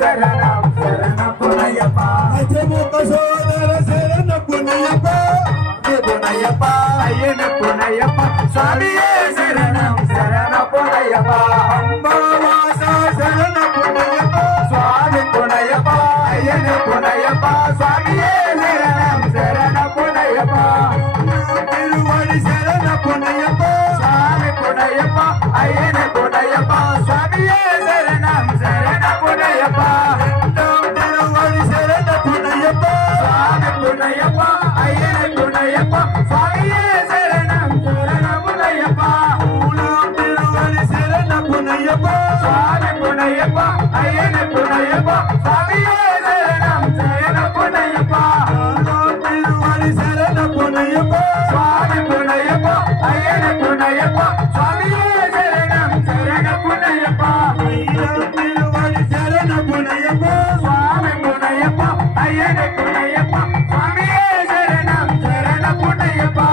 சரணம் சரணம் புனையப்பா அஜமுக சோதர சரண புனையப்பா புனையப்பா ஐயன புனையப்பா சுவாமியே சரணம் சரணம் புனையப்பா அம்பாவாசா சரண புனையப்பா சுவாமி புனையப்பா ஐயன புனையப்பா சுவாமியே சரணம் சரணம் புனையப்பா திருவடி சரண புனையப்பா சுவாமி புனையப்பா ஐயன புனையப்பா சுவாமியே சரணம் சரணம் புனையப்பா திருவடி சரண புனையப்பா சுவாமி புனையப்பா ஐயன புனையப்பா சுவாமியே சரணம் சரணம் புனையப்பா திருவடி சரண புனையப்பா சுவாமி புனையப்பா ஐயன புனையப்பா சுவாமியே சரணம் சரணம் புனையப்பா திருவடி சரண புனையப்பா சுவாமி புனையப்பா ஐயன புனையப்பா சுவாமியே சரணம் சரணம் புனையப்பா திருவடி சரண புனையப்பா சுவாமி புனையப்பா ஐயன புனையப்பா சுவாமியே சரணம் சரணம் புனையப்பா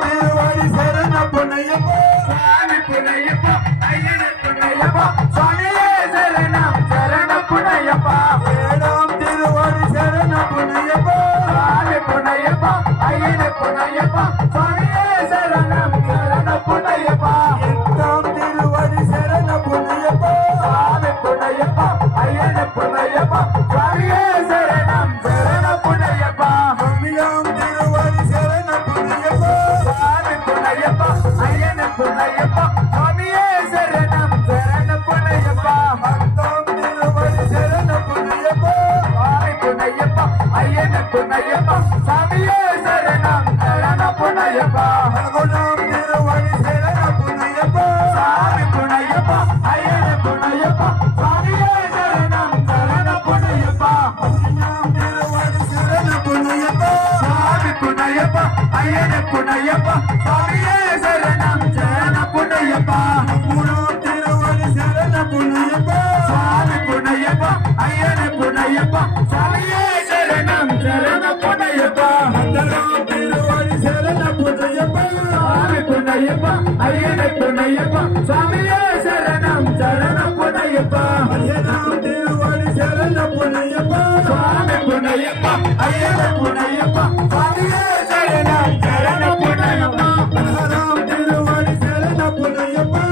திருவடி சரண புனையப்பா சுவாமி புனையப்பா ஐயன புனையப்பா சுவாமியே சரணம் சரணம் புனையப்பா வேடாம் திருவடி சரண புனையப்பா சுவாமி புனையப்பா ஐயன புனையப்பா சுவாமியே சரணம் சரணம் புனையப்பா எட்டாம் திருவடி சரண புனையப்பா சுவாமி புனையப்பா ஐயன புனையப்பா சுவாமியே சரணம் சரணம் புனையப்பா அம்மியாம் திருவடி சரண புனையப்பா சுவாமி புனையப்பா ஐயன புனையப்பா சுவாமியே சரணம் சரணம் புனையப்பா பத்தாம் திருவடி சரண புனையப்பா சுவாமி புனையப்பா ஐயன புனையப்பா சுவாமியே சரணம் சரணம் புனையப்பா பகவான் திருவடி சரண புனையப்பா சுவாமி புனையப்பா ஐயன புனையப்பா சுவாமியே சரணம் சரணம் புனையப்பா அம்மியாம் திருவடி சரண புனையப்பா சுவாமி புனையப்பா ஐயன புனையப்பா சுவாமியே சரணம் சரணம் புனையப்பா மூணாம் திருவடி சரண புனையப்பா சுவாமி புனையப்பா ஐயன புனையப்பா சுவாமியே சரணம் சரணம் புனையப்பா மண்டலாம் திருவடி சரண புனையப்பா சுவாமி புனையப்பா ஐயன புனையப்பா சுவாமியே சரணம் சரணம் புனையப்பா ஐயனாம் திருவடி சரண புனையப்பா சுவாமி புனையப்பா ஐயன புனையப்பா சுவாமியே சரணம் சரணம் புனையப்பா மகனாம் திருவடி சரண புனையப்பா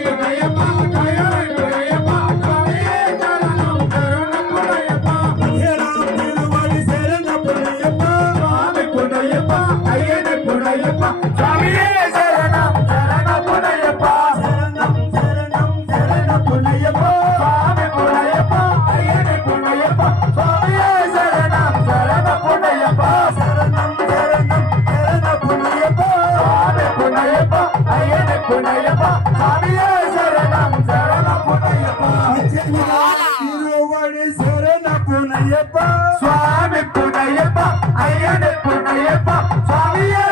புனையப்பா ஐயன புனையப்பா சுவாமியே சரணம் சரணம் புனையப்பா ஐயனாம் திருவடி சரண புனையப்பா சுவாமி புனையப்பா ஐயன புனையப்பா சுவாமியே சரணம் சரணம் புனையப்பா சரணம் சரணம் சரண புனையப்பா சுவாமி புனையப்பா ஐயன புனையப்பா சுவாமியே சரணம் சரணம் புனையப்பா சரணம் சரணம் சரண புனையப்பா சுவாமி புனையப்பா ஐயன புனையப்பா சுவாமியே சரணம் சரணம் புனையப்பா திருவடி சரண புனையப்பா சுவாமி புனையப்பா ஐயன புனையப்பா சுவாமியே